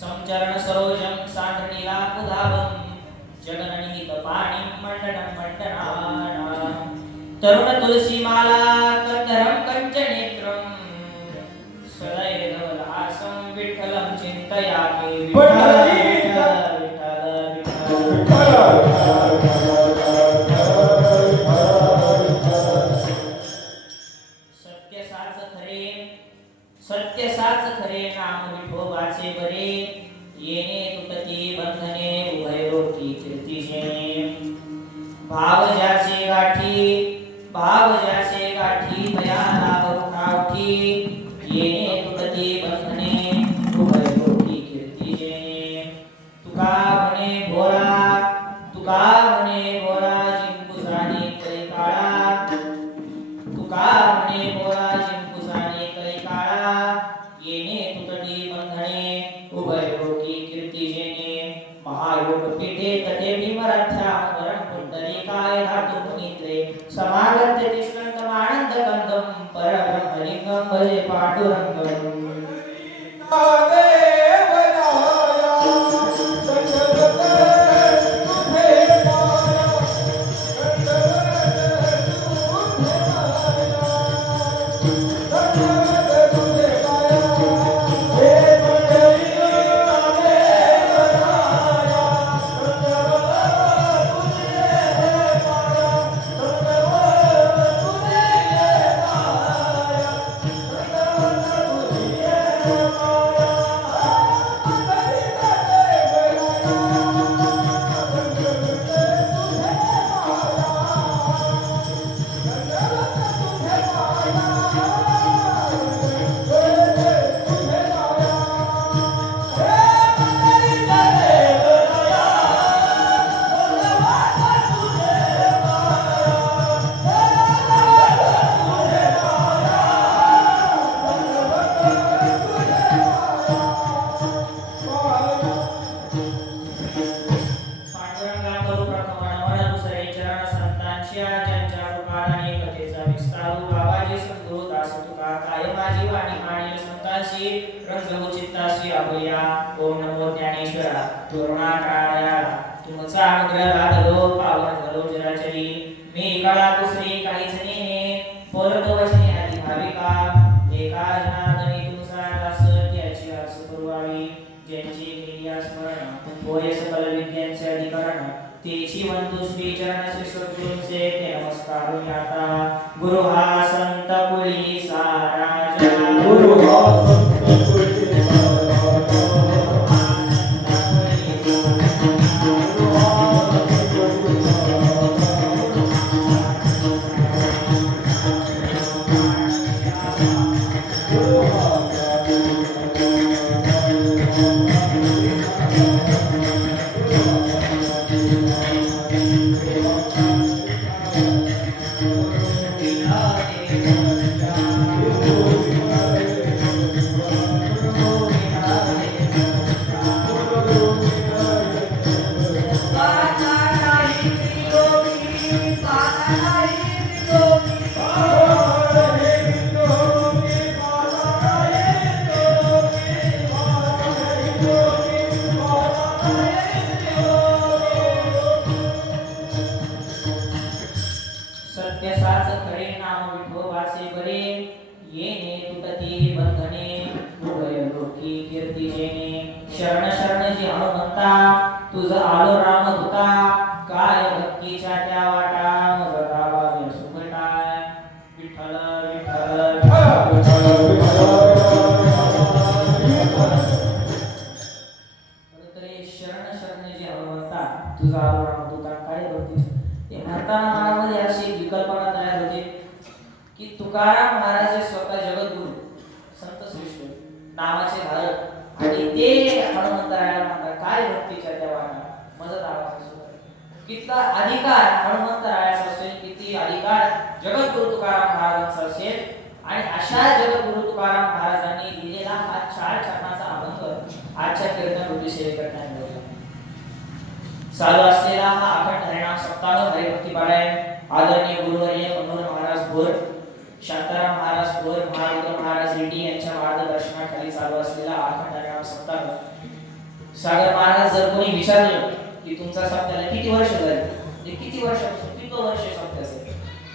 संचरण सरोजं सांद्रनीलाकुधावं जगननिहित पाणिं मण्डनं मण्डनानां तरुण तुलसीमाला कंदरं कंचनेत्रं सदैवदासं विठ्ठलं चिन्तयामि सत्य साच खरे नाम विठोबाचे बरे येणे तुटती बंधने उभय रोटी कीर्तीचे भाव ज्याचे गाठी भयाला उठावठी येणे तुटती बंधने उभय रोटी कीर्तीचे तुका म्हणे भोरा जिंकुसाने कै काळा तुका म्हणे भोरा जिंकुसाने कै काळा येणे तुटती बंधने उभय रोटी कीर्तीजेने महायोग पीठे तटे भीमरथ्या वरण पुंडरीकाय धातु मुनित्रे समागत्य तिष्ठन्तम् आनन्दकन्दं परब्रह्मलिङ्गं भजे पाण्डुरङ्गम् ओम नमो ज्ञानेश्वरा तोरणाकाळया तुमचा अनुग्रह लाभलो पावन झालो जराचरी मी काळा कुसरी काहीच नेने बोलतो वचने आधी भाविका एका जनार्दनी तुमचा दास त्याची आस पुरवावी ज्यांची केली स्मरण होय सकल विद्यांचे अधिकरण तेची वंदू श्री चरण श्री सद्गुरूंचे ते नमस्कार आता गुरु हा संत कुळी साराजा गुरु हा संत कुळी शरण शरण जी हनुमंता तुझ आलो राम दूता काय भक्तीच्या त्या वाटा मज गावाने सुखटाय विठ्ठल शरण शरण जी हनुमंता तुझ आलो राम दूता काय भक्ती हे म्हणताना मनामध्ये अशी विकल्पना तयार होते की तुकाराम महाराज स्वतः जगद्गुरु संत श्रेष्ठ नामाचे धारक आणि ते हनुमंतरायाला म्हणतात काय भक्तीच्या त्या वाटा मदत आवाज कितना अधिकार हनुमंतरायाचा असेल किती अधिकार जगद्गुरु तुकाराम महाराजांचा असेल आणि अशा जगद्गुरु तुकाराम महाराजांनी लिहिलेला हा 4 चरणाचा अभंग आजच्या कीर्तन रूपी सेवेकरता मिळाला चालू असलेला हा अखंड हरिनाम सप्ताह हरिभक्ती पारायण आदरणीय गुरुवर्य मनोहर महाराज भोर शांताराम महाराज भोर महाराज रेड्डी यांच्या मार्गदर्शनाखाली चालू असलेला अखंड नाम सप्ताह. सागर महाराज जर कोणी विचारलं की तुमचा सप्ताहाला किती वर्ष झाली, म्हणजे किती वर्षापासून किती वर्ष सप्ताह असेल,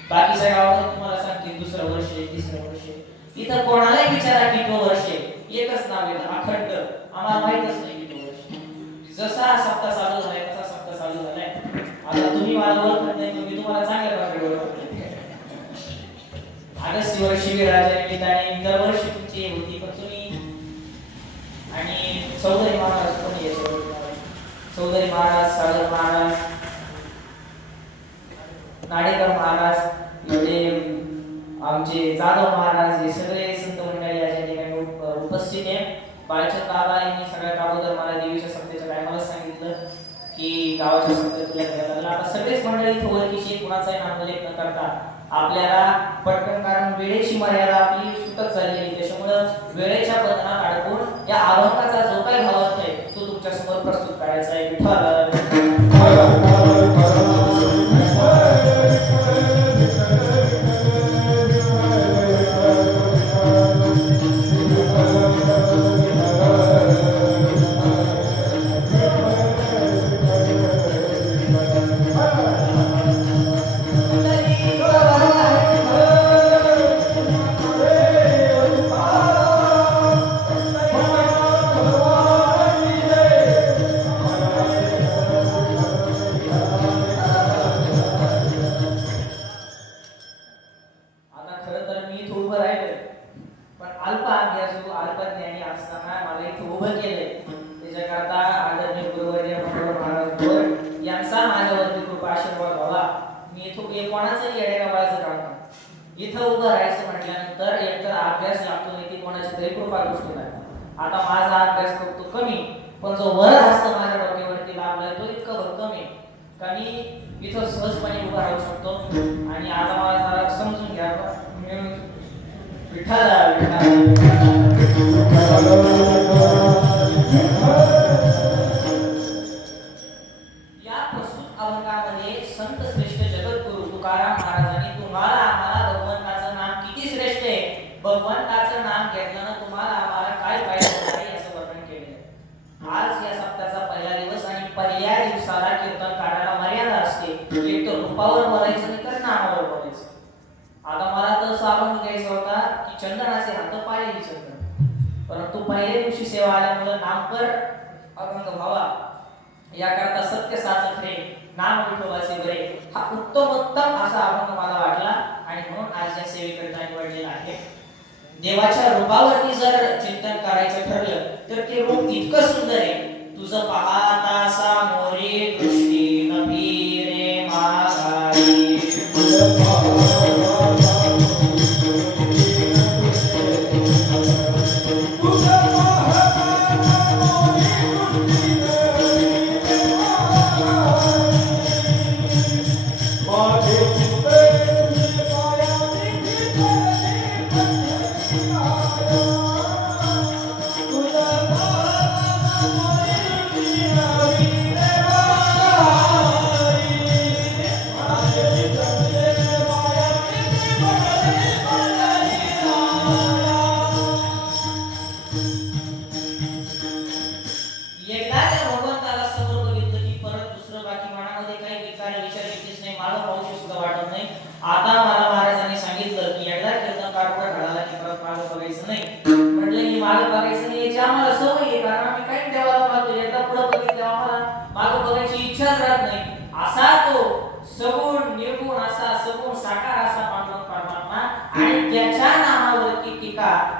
बाकीच्या गावात तुम्हाला सांगतील दुसरं वर्ष तिसरं वर्ष. इथं कोणालाही विचारा किती वर्ष, एकच नाव आहे अखंड. आम्हाला माहितच नाही किती वर्ष. जसा सप्ताह चालू झालाय तसा सप्ताह चालू झालाय. आता तुम्ही मला ओळखत नाही, मी तुम्हाला चांगल्या प्रकारे ओळखतो. अगस्त्य शिबिराच्या निमित्ताने दरवर्षी तुमची होती, पण तुम्ही आणि चौधरी महाराज कोणी चौधरी महाराज, सागर महाराज, नाडेकर महाराज, एवढे आमचे जाधव महाराज, हे सगळे संत मंडळी या ठिकाणी उपस्थित आहे. बाळचंद बाबा यांनी सगळ्यात अगोदर मला देवीच्या सप्त्याच्या टायमाला सांगितलं की गावाच्या सप्त्यात तुला घ्यायला लागला. आता सगळेच मंडळी ओळखीची, कुणाचाही नामोल्लेख न करता आपल्याला पटकन, कारण वेळेची मर्यादा आपली सुटत झालेली, त्याच्यामुळं वेळेच्या बंधनात अडकून या अभंगाचा जो काही भाव आहे तो तुमच्या समोर प्रस्तुत करायचा आहे. इथं उभं राहायचं म्हटल्यानंतर एकतर अभ्यास लागतो, नाही ती कोणाची तरी कृपा गोष्ट नाही. आता माझा अभ्यास करतो कमी, पण जो वर असतो माझ्या डोक्यावरती लाभलाय तो इतका भक्कम आहे का मी इथं सहजपणे उभा राहू शकतो. आणि आता मला जरा समजून घ्या, या प्रस्तुत अभंगामध्ये संत श्रेष्ठ जगद्गुरु तुकाराम महाराजांनी तुम्हाला आम्हाला भगवंताचं नाम किती श्रेष्ठ आहे, भगवंताचं नाम घेतल्यानं तुम्हाला आम्हाला काय फायदा होणार आहे असं वर्णन केलेलं आहे. आज या सप्ताहाचा पहिला दिवस आणि पहिल्या दिवसाला कीर्तन काढायला मर्यादा असते. एक तर रूपावर बोलायचं नाही तर नामावर बोलायचं. आता मला तर साबण घ्यायचा होता की चंदनाचे हात पाहिलेली चंदन, परंतु पहिल्या दिवशी सेवा आल्यामुळे नामकर अभंग व्हावा याकरता सत्य साचत रे नाम विठोबाचे बरे हा उत्तमोत्तम असा अभंग मला वाटला आणि म्हणून आज या सेवेकरता निवडलेला आहे. देवाच्या रूपावरती जर चिंतन करायचं ठरलं तर ते रूप इतकं सुंदर आहे. तुझं पाहता सामोरे दृष्टी न फिरे माघारी,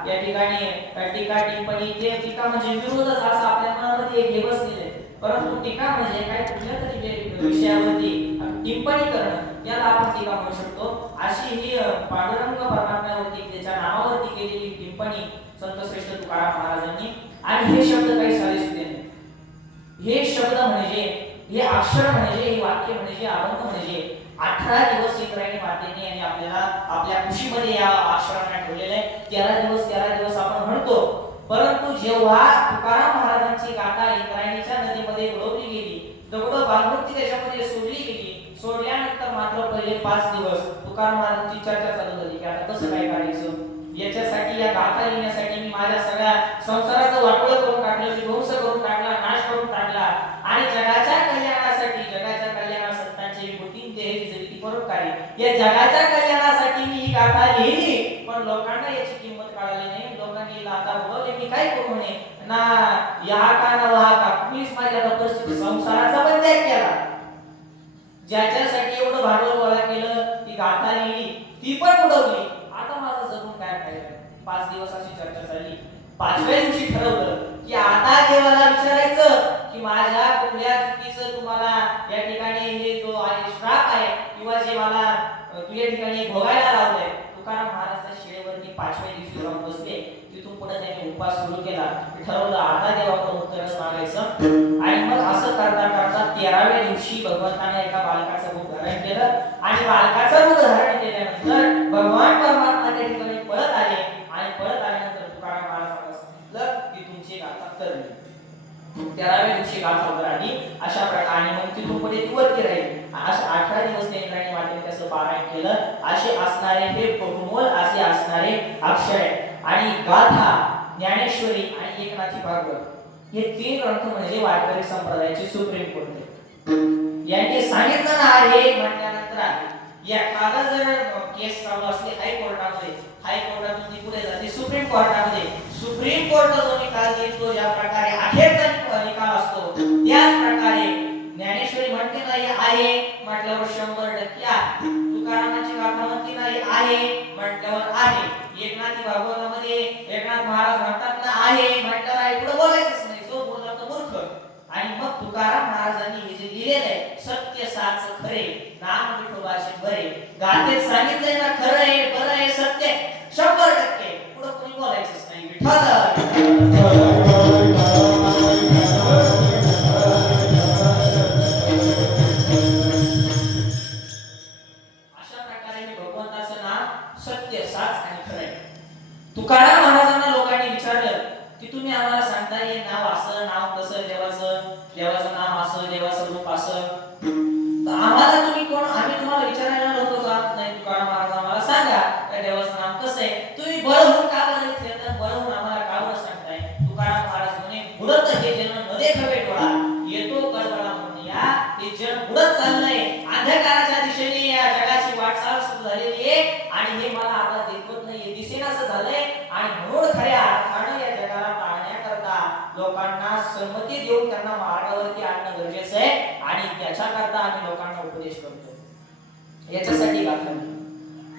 या ठिकाणी टीका टिप्पणी ते टीका म्हणजे विरोधच असं आपल्या मनामध्ये एक हे बसलेले, परंतु टीका म्हणजे काय कुठल्या तरी विषयावरती टिप्पणी करणं याला आपण टीका म्हणू शकतो. अशी ही पांडुरंग परमात्म्यावरती त्याच्या नावावरती केलेली टिप्पणी संत श्रेष्ठ तुकाराम महाराजांनी. आणि हे शब्द काही साधे नाही. हे शब्द म्हणजे हे अक्षर म्हणजे हे वाक्य म्हणजे अभंग म्हणजे 18 दिवस इंद्रायणी मातेने आणि आपल्याला आपल्या कुशीमध्ये या अक्षरांना ठेवलेलं आहे. 13 दिवस आपण म्हणतो, परंतु जेव्हा तुकाराम महाराजांची गाथा इंद्रायणीच्या नदीमध्ये बुडवली गेली, दगड बांधून ती त्याच्यामध्ये सोडली गेली, सोडल्यानंतर मात्र पहिले 5 दिवस तुकाराम महाराजांची चर्चा चालू झाली की आता कसं काय करायचं. याच्यासाठी, या गाथा लिहिण्यासाठी मी माझ्या सगळ्या संसाराचं वाटोळं करून टाकलं, विध्वंस करून टाकला, नाश करून टाकला आणि जगाच्या कल्याणासाठी, जगाच्या कल्याणा संतांची विभूती देह जगती परोपकारी, या जगाच्या कल्याणासाठी मी ही गाथा लिहिली. पण लोकांना याची किंमत कळाली नाही. लोकांनी लाथा बोलवले, मी काय करू म्हणे, ना या का ना वहा का, प्लीज माझ्या परिस्थिती संसाराचा पण त्याग केला. ज्याच्यासाठी एवढं भांडवल गोळा केलं, ती गाथा लिहिली, ती पण उडवली. आता माझं जगून काय फायदा? 5 दिवस अशी चर्चा झाली. 5व्या दिवशी ठरवलं की आता देवाला विचारायचं की माझ्या कुठल्या चुकीचं तुम्हाला या ठिकाणी हे जो आहे श्राप आहे किंवा जे मला तुझ्या ठिकाणी भोगायला लावलंय. तुकाराम महाराज शिळेवरती 5व्या दिवशी जाऊन बसले. तिथून पुढे त्यांनी उपवास सुरू केला. ठरवलं आता देवाकडे उत्तरच मागायचं. आणि मग असं करता करता 13व्या दिवशी भगवंताने एका बालकाचं रूप धारण केलं आणि बालकाचं रूप धारण केल्यानंतर भगवान परमात्मा त्या ठिकाणी पळत आले आणि पळत आल्यानंतर तुकाराम महाराजांना सांगितलं की तुमची गाथा तरली. 13व्या दिवशी गाथा उतर आली. अशा प्रकारे मग तिथून पुढे ती वरती राहिली. अशा 18 दिवस त्या इंद्रायणी मातेने त्याचं पारायण केलं. असे असणारे हे बहुमोल असे असणारे अक्षय आणि गाथा, ज्ञानेश्वरी आणि एकनाथी भागवत हे 3 ग्रंथ म्हणजे वारकरी संप्रदायाचे सुप्रीम कोर्ट. यांनी सांगितलं ना आहे म्हटल्यानंतर आहे. एखादा जर केस चालू असते हायकोर्टामध्ये, हायकोर्टातून ती पुढे जाते सुप्रीम कोर्टामध्ये. सुप्रीम कोर्ट जो निकाल देतो, ज्या प्रकारे अखेरचा निकाल असतो, त्याच प्रकारे ज्ञानेश्वरी म्हणते नाही आहे म्हटल्यावर 100% आहे. तुकारामांची गाथा म्हणते नाही आहे म्हटल्यावर आहे. एकनाथी भागवतामध्ये एकनाथ महाराज म्हणतात ना आहे म्हटल्यावर आहे, पुढे बोलायचंच नाही. जो बोलला तो मूर्ख. आणि मग तुकाराम महाराजांनी हे जे लिहिलेलं आहे सत्य साच खरे नाम विठोबाचे बरे, गाथेत सांगितलंय ना खरं आहे, बरं आहे, सत्य 100%. पुढे कोणी बोलायचंच नाही. विठ्ठल तुकाराम महाराजांना लोकांनी विचारलं की तुम्ही आम्हाला सांगता हे नाव असं, नाव कसं देवाचं, देवाचं नाम असं, देवाचं रूप असं, तर आम्हाला तुम्ही कोण? आम्ही तुम्हाला विचारायला होतो का? नाही. तुकाराम महाराज आम्हाला सांगा त्या देवाचं नाम कसं आहे. तुम्ही बळहून का बरं इथे बळहून आम्हाला का बरं सांगताय? तुकाराम महाराज म्हणे बुडत हे जन न देखावे डोळा, येतो कळवळा म्हणून या. हे जन बुडत चाललंय, अंधकाराच्या दिशेने या जगाची वाटचाल सुरू झालेली आहे आणि हे मला आता देखवत नाहीये, दिसेनासं झालंय. आणि म्हणून खऱ्या अर्थाने या जगाला टाळण्याकरता लोकांना संमती देऊन त्यांना मार्गावरती आणणं गरजेचं आहे आणि त्याच्याकरता आम्ही लोकांना उपदेश करतो. याच्यासाठी गाथा.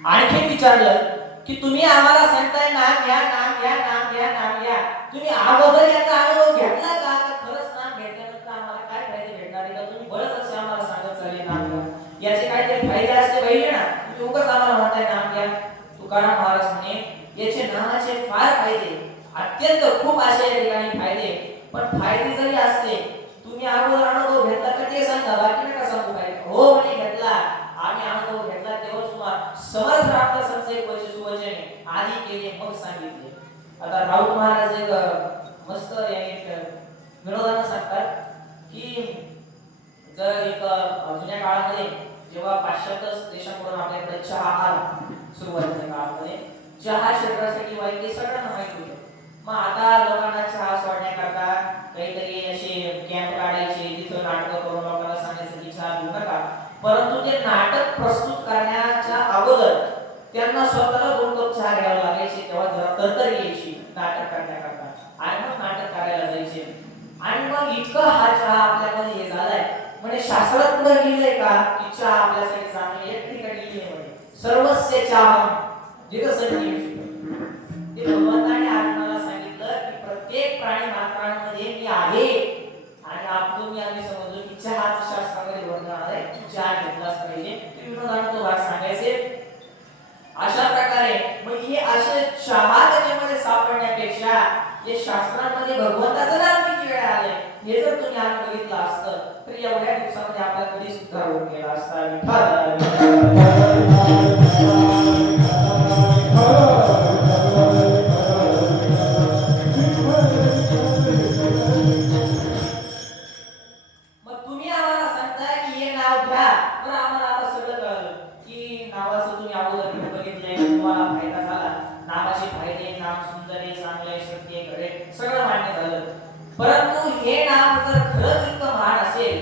आणखी विचारलं की तुम्ही आम्हाला सांगताय नाम घ्या, नाम घ्या, नाम घ्या, नाम घ्या, तुम्ही अगोदर याचा अनुभव घेतला का? खरंच नाम घेतल्यानंतर आम्हाला काय फायदे भेटणार आहे का? तुम्ही बरंच असे आम्हाला सांगत चालले नाम घ्या, याचे काहीतरी फायदे असले पाहिजे ना. तुम्ही उगाच आम्हाला म्हणताय नाम घ्या. तुकाराम महाराज म्हणे याचे नामाचे फार फायदे, अत्यंत खूप असे या ठिकाणी फायदे. पण फायदे जरी असले तुम्ही अगोदर अनुभव घेतला का ते सांगा, बाकी नका सांगू. काय हो म्हणे घेतला, आम्ही अनुभव घेतला तेव्हा सुद्धा समर्थ आपला संचय सुवचने आधी केले मग सांगितले. आता राऊत महाराज एक मस्त विनोदानं सांगतात की जर एक जुन्या काळामध्ये जेव्हा पाश्चात्य देशांकडून आपल्याकडे चहा आला, सुरुवातीच्या काळामध्ये चहा शरीरासाठी वाईट हे सगळ्यांना माहित होतं. मग आता लोकांना चहा सोडण्याकरता काहीतरी असे कॅम्प काढायचे, तिथं नाटक करून लोकांना सांगायचं की चहा घेऊ नका. परंतु ते नाटक प्रस्तुत करण्याच्या अगोदर त्यांना स्वतःला 2 कप चहा घ्यावा लागायचे. तेव्हा जरा तरतरी यायची नाटक करण्याकरता आणि मग नाटक करायला जायचे. आणि मग इतकं हा चहा आपल्यामध्ये हे झालाय म्हणजे शास्त्रात पुढे लिहिलंय का की चहा आपल्यासाठी चांगली एक ठिकाणी लिहिलंय म्हणे सर्वस्य चहा ते भगवंताने अर्जुनाला सांगितलं की प्रत्येक प्राणी मात्रांमध्ये मी आहे. आणि आपण आम्ही समजलो की चहाचं शास्त्रामध्ये वर्णन आहे, चहा घेतलाच पाहिजे. ते विनोदाने तो भाग सांगायचे. अशा प्रकारे मग हे असे चहा त्याच्यामध्ये सापडण्यापेक्षा हे शास्त्रांमध्ये भगवंताचं नाव किती वेळा आलंय हे जर तुम्ही आज बघितलं असतं तर एवढ्या दिवसामध्ये आपला कधी सुद्धा होऊन गेला असता. नावाचे सुंदर चांगले सत्य खरे सगळं मान्य झालं. परंतु हे नाव जर खरंच इतकं महान असेल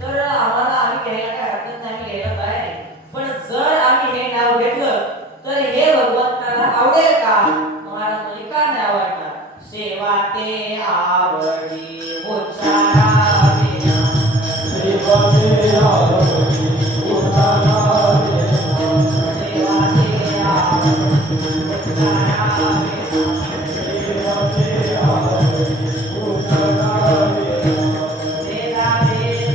तर आम्ही घ्यायला काय हरकत नाही, आम्ही घ्यायला तयार आहे. पण जर आम्ही हे नाव घेतलं तर हे भगवंताला आवडेल का? महाराज म्हणजे का नाही आवडणार? सेवा ते आवडी उच्चारावे, सेवा ते आवडी उच्चारावे, सेवा ते आवडी उच्चारावे, सेवा ते आवडी उच्चारावे. वेदा वेद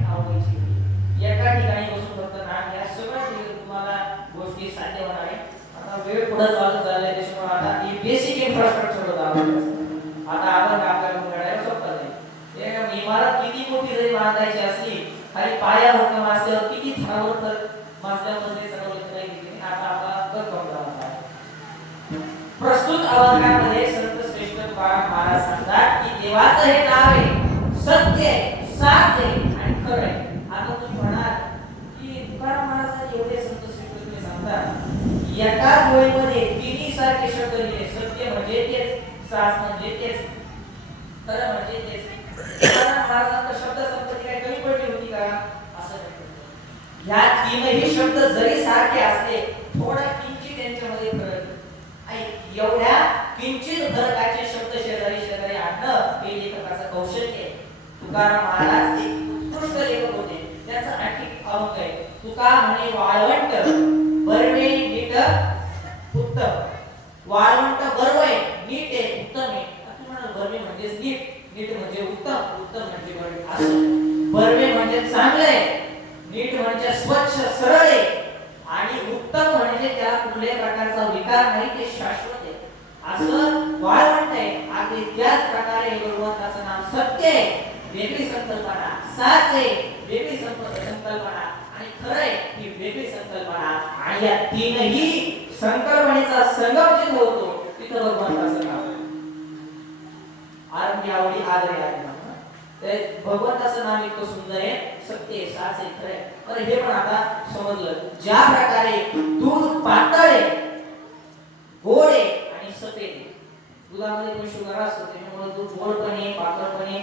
कामनी एका ठिकाणी बसून फक्त नाम या सगळ्या तुम्हाला गोष्टी साध्य होणार आहे. आता वेळ पुढे चालू झालाय त्याच्यामुळे आता ही बेसिक इन्फ्रास्ट्रक्चर होता आता आपण आपल्याला घडायला सोपं नाही. एक इमारत किती मोठी जरी बांधायची असली खाली पाया होतं मास्टर किती थांबवत तर मास्टरमध्ये सगळं नाही घेतली. आता आपला कम झाला आहे. प्रस्तुत अवतारामध्ये संत श्रेष्ठ तुकाराम महाराज सांगतात की देवाचं हे नाव आहे सत्य आहे, साच आहे आणि खरं आहे. आता तुम्ही म्हणाल की तुकाराम महाराज एवढे संत श्रेष्ठ तुम्ही सांगता एकाच ओळीमध्ये तिन्ही सारखे शब्द लिहिले. सत्य म्हणजे तेच, साच म्हणजे तेच, खरं म्हणजे तेच. तुकाराम महाराजांचा शब्द संपत्ती काय कमी पडली होती का? असं नाही. ह्या तीनही शब्द जरी सारखे असले थोडा किंचित त्यांच्यामध्ये फरक आहे. एवढ्या किंचित फरकाचे शब्द शेजारी शेजारी आणणं हे लेखकाचं कौशल्य आहे. तुकाराम महाराज एक उत्कृष्ट लेखक होते. त्याचा आणखी अवक आहे. तुका म्हणे वाळवंट बरवे नीट उत्तम. वाळवंट बरवे नीट आहे, उत्तम आहे. असं म्हणाल बरवे म्हणजे नीट, नीट म्हणजे उत्तम, उत्तम म्हणजे बरवे. असं बरवे म्हणजे चांगले आहे, नीट म्हणजे स्वच्छ सरळ आहे आणि उत्तम म्हणजे त्याला कुठल्याही प्रकारचा विकार नाही, ते शाश्वत आहे. असं वाळवंट आहे. अगदी त्याच प्रकारे भगवंताचं नाम सत्य आहे, वेगळी संकल्पना, साच आहे, वेगळी संकल्पना आणि खरं आहे ही वेगळी संकल्पना. आणि या तीनही संकल्पनेचा संगम जिथे होतो तिथं भगवंताचं नाव आरंभी आवडी आदरे आहे. ते भगवंताचं नाव इतकं सुंदर आहे, सत्य आहे, साच आहे, खरं आहे. तर हे पण आता समजलं. ज्या प्रकारे दूध पातळ आहे, गोड आहे आणि सफेद आहे. दुधामध्ये पण शुगर असतो त्यामुळे दूध गोडपणे, पातळपणे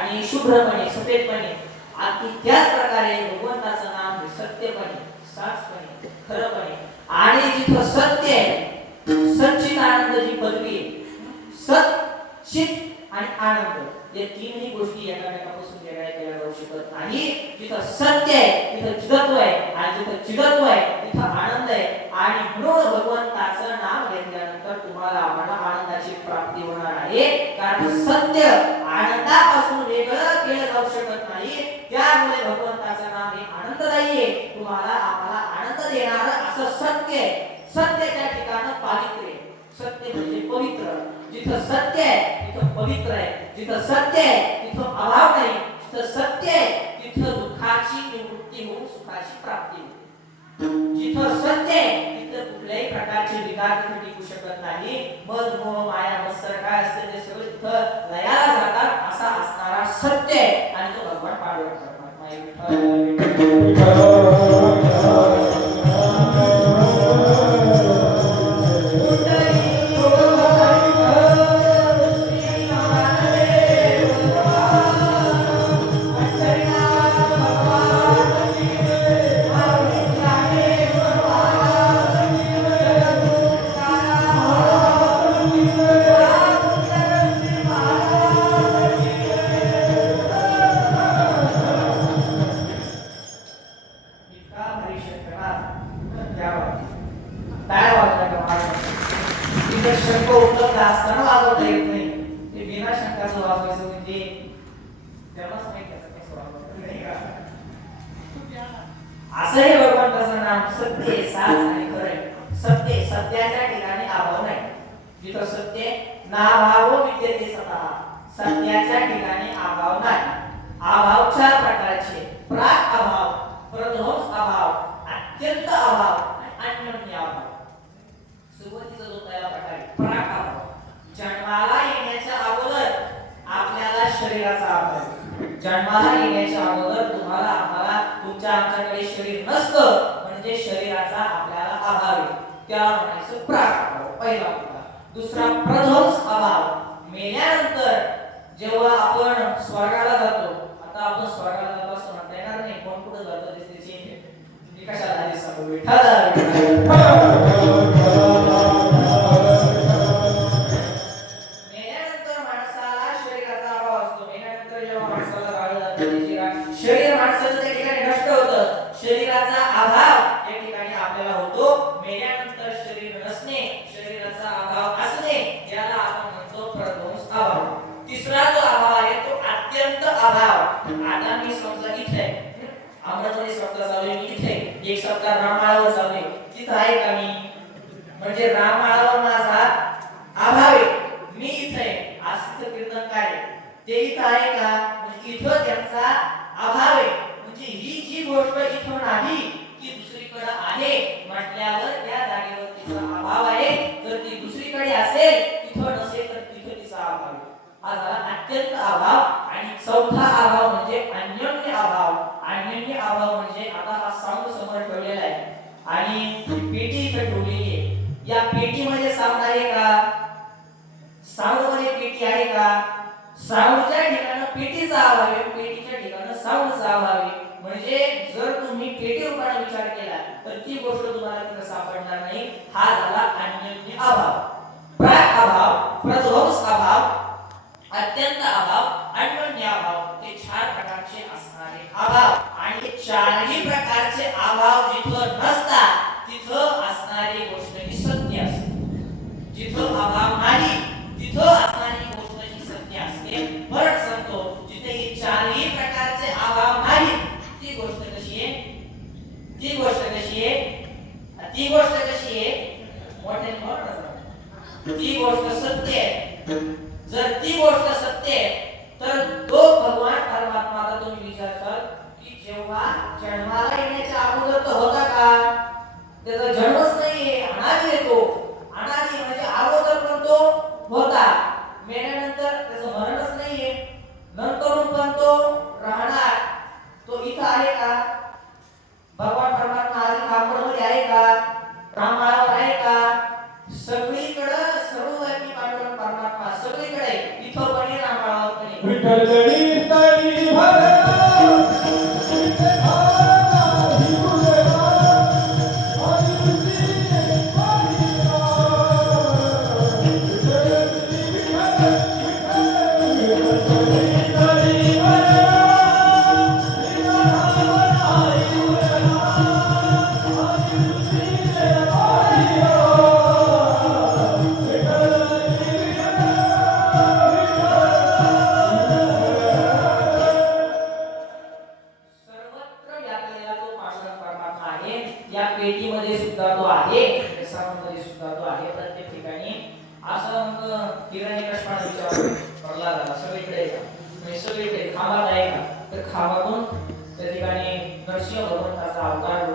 आणि शुभ्रपणे, सफेदपणे. अगदी त्याच प्रकारे भगवंताचं नाम हे सत्यपणे, साचपणे, खरंपणे आणि जिथं सत्य आहे, सच्चित आनंद जी पदवी आहे, सत, चित आणि आनंद या तीनही गोष्टी एकामेकापासून वेगळ्या केल्या जाऊ शकत नाही. जिथं सत्य आहे तिथं चिदत्व आहे आणि जिथं चिदत्व आहे तिथं आनंद आहे. आणि म्हणून भगवंताचं नाम घेतल्यानंतर तुम्हाला आनंदाची प्राप्ती होणार आहे. कारण सत्य आनंदापासून वेगळं केलं जाऊ शकत नाही. त्यामुळे भगवंताचं नाम हे आनंददायी आहे. तुम्हाला आम्हाला आनंद देणारं असं सत्य आहे. सत्याच्या ठिकाणी पावित्र्य आहे. सत्य म्हणजे पवित्र. जिथं सत्य आहे तिथं पवित्र आहे. जिथं सत्य आहे तिथं अभाव नाही. जिथं सत्य आहे तिथं दुःखाची निवृत्ती होऊन सुखाची प्राप्ती होते. जिथं सत्य आहे तिथं कुठल्याही प्रकारचे विकार तिथे टिकू शकत नाही. मद मोह माया मत्सर काय असते ते सगळे तिथं लयाला जातात. असा असणारा सत्य आहे आणि तो भगवान पांडुरंग परमात्मा नाभाव विद्यते सतः. सत्याच्या ठिकाणी अभाव नाही. अभाव चार प्रकारचे: प्राक अभाव, प्रध्वंस अभाव, अत्यंत अभाव आणि अन्योन्य अभाव. सुरुवातीचा जो पहिला प्रकार आहे प्राक अभाव. जन्माला येण्याच्या अगोदर आपल्याला शरीराचा अभाव आहे. जन्माला येण्याच्या अगोदर तुम्हाला आम्हाला आमच्याकडे शरीर नसतं, म्हणजे शरीराचा आपल्याला अभाव आहे. त्याला म्हणायचं प्राक अभाव, पहिला मुद्दा. दुसरा प्रध्वंस अभाव. मेल्यानंतर जेव्हा आपण स्वर्गाला जातो, आता आपण स्वर्गाला जातो असं म्हणता येणार नाही. कोण कुठे जातं त्याची मी कशाला आधी सांगू. मेल्यानंतर माणसाला शरीराचा अभाव असतो. मेल्यानंतर जेव्हा माणसाला जाळलं जातं, शरीर माणसाचं त्या ठिकाणी नष्ट होतं. शरीराचा अभाव या ठिकाणी आपल्याला होतो. मेल्यानंतर शरीर नसणे, शरीराचा अभाव असणे, याला आपण म्हणतो प्रध्वंस अभाव. तिसरा जो अभाव आहे तो अत्यंत अभाव. आता मी समजा इथे आहे, अमरावती सप्ताह चालू आहे, मी इथे एक सप्ताह रामाळावर चालू आहे, तिथं आहे का मी? म्हणजे रामाळावर माझा अभाव आहे, मी इथे आहे. असं कीर्तन काय ते इथं आहे का? म्हणजे इथं त्यांचा अभाव आहे. म्हणजे ही जी गोष्ट इथं नाही ती दुसरीकडे आहे म्हटल्यावर त्या जागेवर तिचा अभाव आहे. जर ती दुसरीकडे असेल, तिथं नसेल, तर तिथं तिचा अभाव आहे. हा झाला अत्यंत अभाव. आणि चौथा अभाव म्हणजे अन्योन्य अभाव. अन्योन्य अभाव म्हणजे आता हा साऊंड समोर ठेवलेला आहे आणि पेटी इथे ठेवलेली आहे. या पेटीमध्ये साऊंड आहे का? साऊंड मध्ये पेटी आहे का? साऊंडच्या ठिकाणी पेटीचा अभाव आहे, पेटीच्या ठिकाणी साऊंडचा अभाव आहे. म्हणजे जर तुम्ही पेटी रूपाने विचार केला तर ती गोष्ट तुम्हाला तिथे सापडणार नाही. हा झाला अन्योन्य अभाव. प्राक अभाव, प्रध्वंस अभाव, अत्यंत अभाव, अन्योन्य अभाव, हे चार प्रकारचे असणारे अभाव. आणि हे चारही प्रकारचे अभाव जिथं नसतात तिथं असणारी गोष्ट ही सत्य असते. जिथं अभाव नाही तिथं असणारी गोष्ट ही सत्य असते. परत सांगतो, जिथे हे चारही प्रकारचे अभाव नाही ती गोष्ट कशी आहे? ती गोष्ट कशी आहे? ती गोष्ट कशी आहे? मोठ्याने बोला ना. ती गोष्ट सत्य आहे. जर ती गोष्ट सत्य आहे तर तो भगवान परमात्माला तुम्ही विचारसाल की जेव्हा जन्माला येण्याच्या अगोदर तो होता का? त्याचा जन्मच नाहीये, अनादी येतो. अनादी म्हणजे अगोदर पण तो होता, मेल्यानंतर त्याचं मरणच नाहीये, नंतरून पण तो राहणार. तो इथं आहे का? भगवान परमात्मा आधी कापडमध्ये आहे का? रामाळावर आहे का? सगळीकडे सर्वव्यापी पांडुरंग परमात्मा सगळीकडे, इथं पण आहे, रामाळावर पण आहे. विठ्ठल गणी तळी भरला विठ्ठल भाला ही गुलवा आणि तुझी पाहिला विठ्ठल गणी तळी भरला या पेटीमध्ये सुद्धा तो आहे, साऊंडमध्ये सुद्धा तो आहे, प्रत्येक ठिकाणी. असं मग हिरण्यकश्यपाने विचारलं प्रल्हादाला, सगळीकडे सगळीकडे खांबात आहे का? तर खांबातून त्या ठिकाणी नरसिंह भगवंताचा अवतार